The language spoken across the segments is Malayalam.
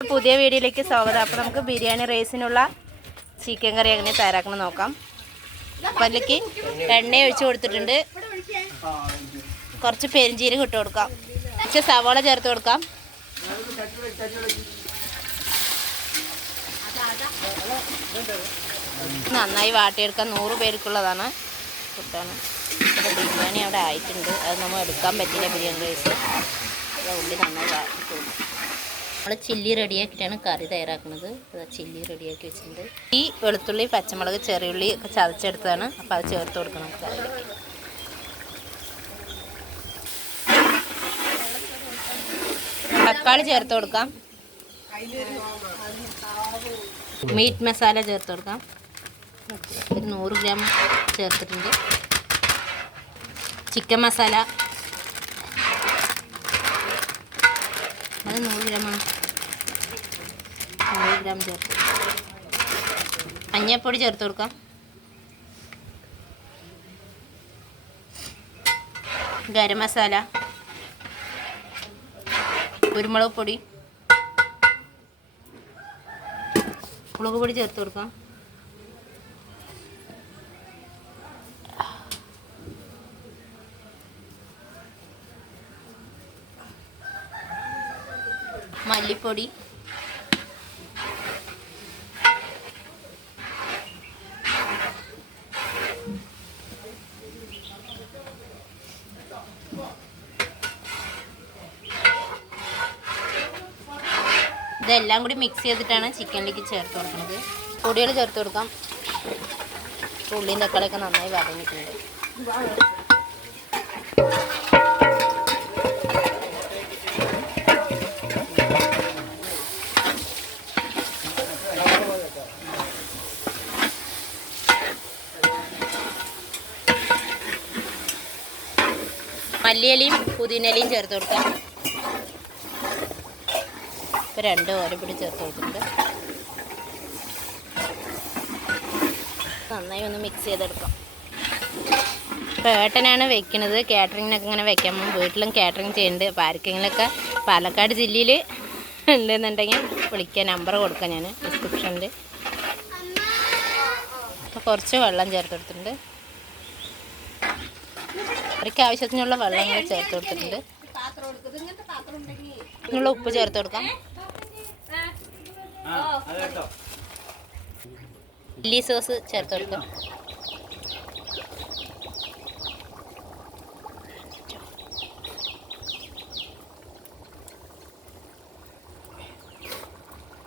പുതിയ വീഡിയോയിലേക്ക് സ്വാഗതം. അപ്പോൾ നമുക്ക് ബിരിയാണി റൈസിനുള്ള ചിക്കൻ കറി എങ്ങനെ തയ്യാറാക്കണം നോക്കാം. അപ്പോൾ അതിലേക്ക് എണ്ണ ഒഴിച്ച് കൊടുത്തിട്ടുണ്ട്. കുറച്ച് പെരിഞ്ചീരകം ഇട്ട് കൊടുക്കാം. കുറച്ച് സവാള ചേർത്ത് കൊടുക്കാം. നന്നായി വാട്ടിയെടുക്കാൻ 100 പേർക്കുള്ളതാണ് ഫുഡാണ്. അപ്പോൾ ബിരിയാണി അവിടെ ആയിട്ടുണ്ട്. അത് നമ്മൾ എടുക്കാൻ പറ്റില്ല ബിരിയാണി റൈസ്. ഉള്ളി നന്നായി വാട്ടി കൊടുക്കും. നമ്മൾ ചില്ലി റെഡിയാക്കിയിട്ടാണ് കറി തയ്യാറാക്കുന്നത്. ചില്ലി റെഡിയാക്കി വെച്ചിട്ടുണ്ട്. ഈ വെളുത്തുള്ളി, പച്ചമുളക്, ചെറിയുള്ളി ഒക്കെ ചതച്ചെടുത്തതാണ്. അപ്പോൾ അത് ചേർത്ത് കൊടുക്കണം കറിയിലേക്ക്. തക്കാളി ചേർത്ത് കൊടുക്കാം. മീറ്റ് മസാല ചേർത്ത് കൊടുക്കാം. ഒരു 100 ഗ്രാം ചേർത്തിട്ടുണ്ട്. ചിക്കൻ മസാല അത് 100 ഗ്രാമാണ്. 100 ഗ്രാം ചേർത്ത്. മഞ്ഞൾപ്പൊടി ചേർത്ത് കൊടുക്കാം. ഗരം മസാല, കുരുമുളക് പൊടി, മുളക് പൊടി ചേർത്ത് കൊടുക്കാം. മല്ലിപ്പൊടി, ഇതെല്ലാം കൂടി മിക്സ് ചെയ്തിട്ടാണ് ചിക്കനിലേക്ക് ചേർത്ത് കൊടുക്കുന്നത്. പൊടികൾ ചേർത്ത് കൊടുക്കാം. ഉള്ളിയും തക്കാളിയൊക്കെ നന്നായി വഴങ്ങിയിട്ടുണ്ട്. മല്ലിയിലയും പുതിനയിലയും ചേർത്ത് കൊടുക്കാം. ഇപ്പോൾ 2 ഓലപ്പൊടി ചേർത്ത് കൊടുത്തിട്ടുണ്ട്. നന്നായി ഒന്ന് മിക്സ് ചെയ്തെടുക്കാം. ഇപ്പോൾ ഏട്ടനാണ് വെക്കുന്നത്. കാറ്ററിങ്ങിനൊക്കെ ഇങ്ങനെ വെക്കാൻ വീട്ടിലും കാറ്ററിങ് ചെയ്യുന്നുണ്ട്. അപ്പോൾ ആർക്കെങ്കിലുമൊക്കെ പാലക്കാട് ജില്ലയിൽ ഉണ്ടെന്നുണ്ടെങ്കിൽ വിളിക്കാൻ നമ്പർ കൊടുക്കാം ഞാൻ ഡിസ്ക്രിപ്ഷനിൽ. അപ്പോൾ കുറച്ച് വെള്ളം ചേർത്ത് കൊടുത്തിട്ടുണ്ട്. കറിക്ക് ആവശ്യത്തിനുള്ള വെള്ളങ്ങൾ ചേർത്ത് കൊടുത്തിട്ടുണ്ട്. ഇതിനുള്ള ഉപ്പ് ചേർത്ത് കൊടുക്കാം. ചില്ലി സോസ് ചേർത്ത് കൊടുക്കാം.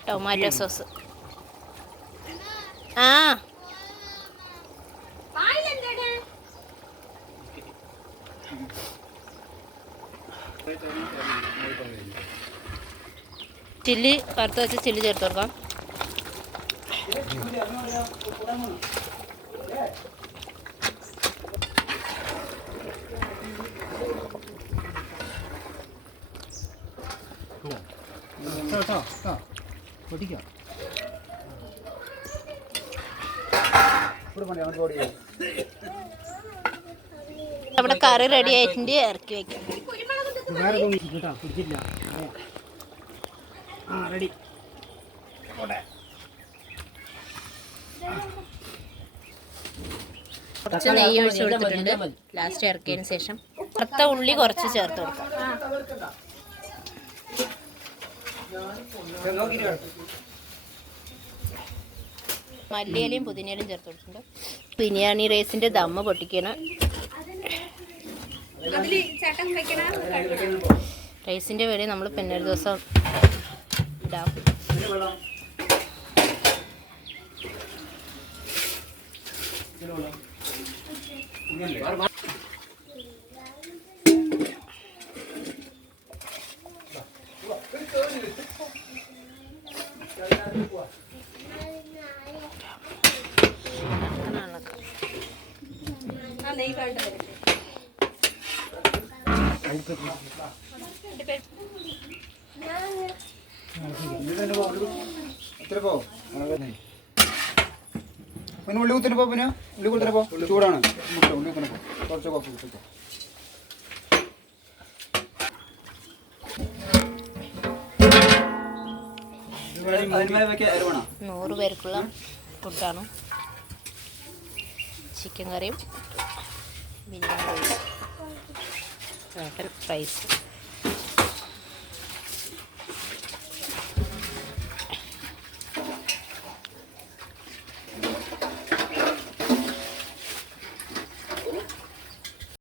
Tomato sauce. ചില്ലി വറുത്ത് വെച്ച് ചില്ലി ചേർത്ത് കൊടുക്കാം. നമ്മുടെ കറി റെഡി ആയിട്ടുണ്ട്. ഇറക്കി വെക്കാം. കുറച്ച് നെയ്യ് ഒഴിച്ച് കൊടുത്തിട്ടുണ്ട്. ലാസ്റ്റ് ഇറക്കിയതിന് ശേഷം വറുത്ത ഉള്ളി കുറച്ച് ചേർത്ത് കൊടുക്കാം. മല്ലിയിലയും പുതിനയിലയും ചേർത്ത് കൊടുത്തിട്ടുണ്ട്. ബിരിയാണി റൈസിന്റെ ദമ്മ് പൊട്ടിക്കണം. റൈസിന്റെ വേണ്ടി നമ്മൾ പിന്നെ ഒരു ദിവസം ഇടാം. ഉള്ളി കുത്തിനപ്പോ പിന്നെ ഉള്ളി കുത്തിനപ്പോ ചൂടാണ്. ഉള്ളി കുത്തിനപ്പോ കുറച്ച് കോഫി കുത്തിക്കോ. 100 പേർക്കുള്ള ഫുഡാണ്. ചിക്കൻ കറിയും ബിരിയാണി റൈസ്